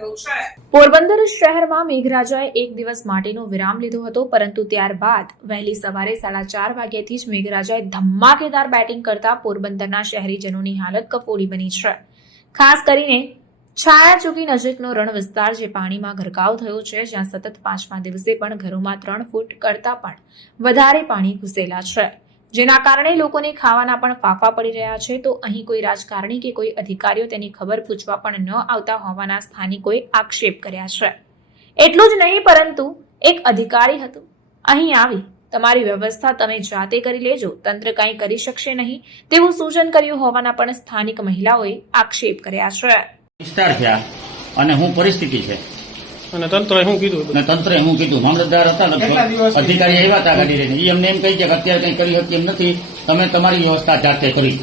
થયો છે। પોરબંદર શહેરમાં મેઘરાજાએ એક દિવસ માટેનો વિરામ લીધો હતો, પરંતુ ત્યારબાદ વહેલી સવારે 4:30 વાગ્યાથી જ મેઘરાજાએ ધમાકેદાર બેટિંગ કરતા પોરબંદરના શહેરીજનોની હાલત કફોડી બની છે। ખાસ કરીને છાયાચુકી નજીકનો રણ વિસ્તાર જે પાણીમાં ગરકાવ થયો છે, જ્યાં સતત 5મા દિવસે પણ ઘરોમાં 3 ફૂટ કરતાં પણ વધારે પાણી ઘૂસેલા છે, જેના કારણે લોકોને ખાવાના પણ ફાંફા પડી રહ્યા છે। તો અહીં કોઈ રાજકારણી કે કોઈ અધિકારીઓ તેની ખબર પૂછવા પણ ન આવતા હોવાના સ્થાનિકોએ આક્ષેપ કર્યા છે। એટલું જ નહીં, પરંતુ એક અધિકારી હતો, અહીં આવી તમારી વ્યવસ્થા તમે જાતે કરી લેજો, તંત્ર કંઈ કરી શકશે નહીં તેવું સૂચન કર્યું હોવાના પણ સ્થાનિક મહિલાઓએ આક્ષેપ કર્યા છે। વિસ્તાર થયા અને હું પરિસ્થિતિ છે અને તંત્રએ શું કીધું? મામલતદાર હતા, લગભગ અધિકારી આવ્યા હતા ગાડી લઈને, એ અમને એમ કહી કે અત્યારે કંઈ કરી શકીએ એમ નથી, તમે તમારી વ્યવસ્થા જાતે કરી।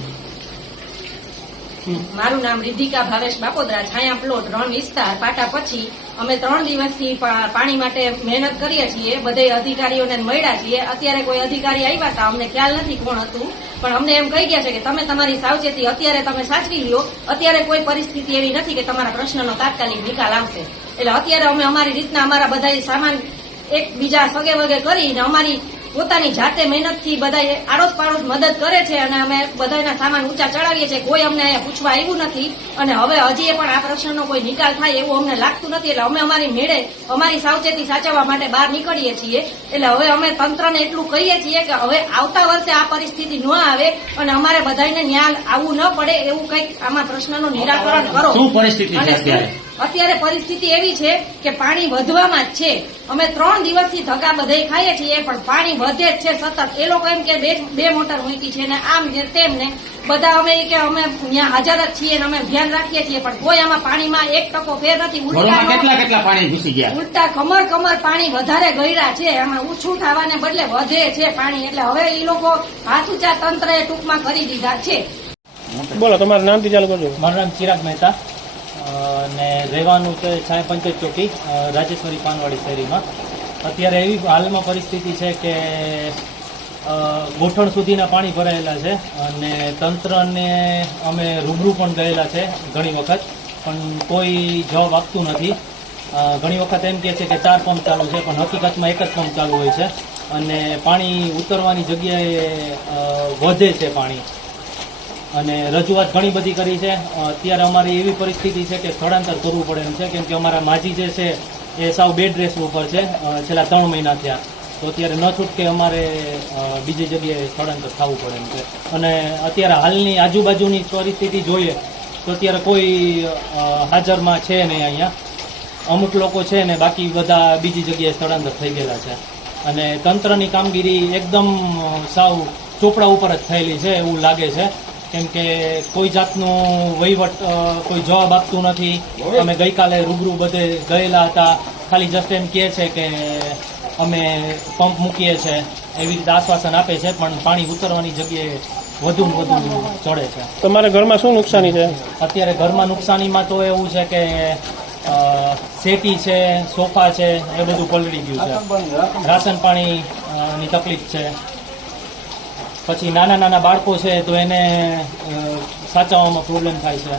મારું નામ રિધિકા ભાવેશ બાપોદરા, છાયા પ્લોટ, રણ વિસ્તાર, પાટા પછી અમે 3 દિવસથી પાણી માટે મહેનત કરીએ છીએ। બધે અધિકારીઓને મળ્યા છીએ। અત્યારે કોઈ અધિકારી આવ્યા હતા, અમને ખ્યાલ નથી કોણ હતું, પણ અમને એમ કહી ગયા છે કે તમે તમારી સાવચેતી અત્યારે તમે સાચવી લ્યો, અત્યારે કોઈ પરિસ્થિતિ એવી નથી કે તમારા પ્રશ્નનો તાત્કાલિક નિકાલ આવશે। એટલે અત્યારે અમે અમારી રીતના અમારા બધા સામાન એકબીજા સગે વગે કરીને અમારી પોતાની જાતે મહેનતથી બધા આડોશ પાડોશ મદદ કરે છે અને અમે બધાના સામાન ઊંચા ચડાવીએ છીએ। કોઈ અમને અહીંયા પૂછવા આવ્યું નથી અને હવે હજી પણ આ પ્રશ્નનો કોઈ નિકાલ થાય એવું અમને લાગતું નથી। એટલે અમે અમારી મેળે અમારી સાવચેતી સાચવવા માટે બહાર નીકળીએ છીએ। એટલે હવે અમે તંત્રને એટલું કહીએ છીએ કે હવે આવતા વર્ષે આ પરિસ્થિતિ ન આવે અને અમારે બધાને ન્યાય આવવું ન પડે એવું કંઈક આમાં પ્રશ્નનું નિરાકરણ કરો। શું પરિસ્થિતિ છે અત્યારે પરિસ્થિતિ એવી છે કે પાણી વધવામાં જ છે। અમે 3 દિવસથી ધક્કા બધે ખાઈએ છીએ, પણ પાણી વધે જ છે સતત। એ લોકો એમ કે બે મોટર મૂકી છે ને આમ ને તેમ ને બધા અમે કે અમે ત્યાં હાજર જ છીએ ને અમે ધ્યાન રાખીએ છીએ, પણ કોઈ આમાં પાણીમાં 1% ફેર નથી। કેટલા પાણી ઘૂસી ગયા? ઉલટા કમર પાણી વધારે ગયડા છે, આમાં ઓછું થવાને બદલે વધે છે પાણી। એટલે હવે એ લોકો હાથ ઊંચા તંત્રએ ટૂંકમાં કરી દીધા છે। બોલો, તમારું નામથી ચાલુ કરજો। મારું નામ ચિરાગ મહેતા અને રહેવાનું છે છાયા પંચાયત ચોકી, રાજેશ્વરી પાનવાડી શેરીમાં। અત્યારે એવી હાલમાં પરિસ્થિતિ છે કે ગોઠણ સુધીના પાણી ભરાયેલા છે અને તંત્રને અમે રૂબરૂ પણ ગયેલા છે ઘણી વખત, પણ કોઈ જવાબ આપતું નથી। ઘણી વખત એમ કહે છે કે 4 પંપ ચાલુ છે, પણ હકીકતમાં 1 જ પંપ ચાલુ હોય છે અને પાણી ઉતરવાની જગ્યાએ વધે છે પાણી। અને રજૂઆત ઘણી બધી કરી છે। અત્યારે અમારી એવી પરિસ્થિતિ છે કે સ્થળાંતર કરવું પડે એમ છે, કેમ કે અમારા માજી જે છે એ સાવ બેડ રેસ્ટ ઉપર છે છેલ્લા 3 મહિના થયા। તો અત્યારે ન છૂટકે અમારે બીજી જગ્યાએ સ્થળાંતર થવું પડે એમ છે। અને અત્યારે હાલની આજુબાજુની પરિસ્થિતિ જોઈએ તો અત્યારે કોઈ હાજરમાં છે નહીં અહીંયા, અમુક લોકો છે ને બાકી બધા બીજી જગ્યાએ સ્થળાંતર થઈ ગયેલા છે। અને તંત્રની કામગીરી એકદમ સાવ ચોપડા ઉપર જ થયેલી છે એવું લાગે છે, કેમ કે કોઈ જાતનું વહીવટ કોઈ જવાબ આપતું નથી। અમે ગઈકાલે રૂબરૂ બધે ગયેલા હતા, ખાલી જસ્ટ એમ કહે છે કે અમે પંપ મૂકીએ છીએ એવી રીતે આશ્વાસન આપે છે, પણ પાણી ઉતરવાની જગ્યાએ વધુ ને વધુ ચડે છે। તમારે ઘરમાં શું નુકસાની છે? અત્યારે ઘરમાં નુકસાનીમાં તો એવું છે કે સેટી છે, સોફા છે, એ બધું પલળી ગયું છે। રાશન પાણીની તકલીફ છે, પછી નાના બાળકો છે તો એને સાચવવામાં પ્રોબ્લેમ થાય છે।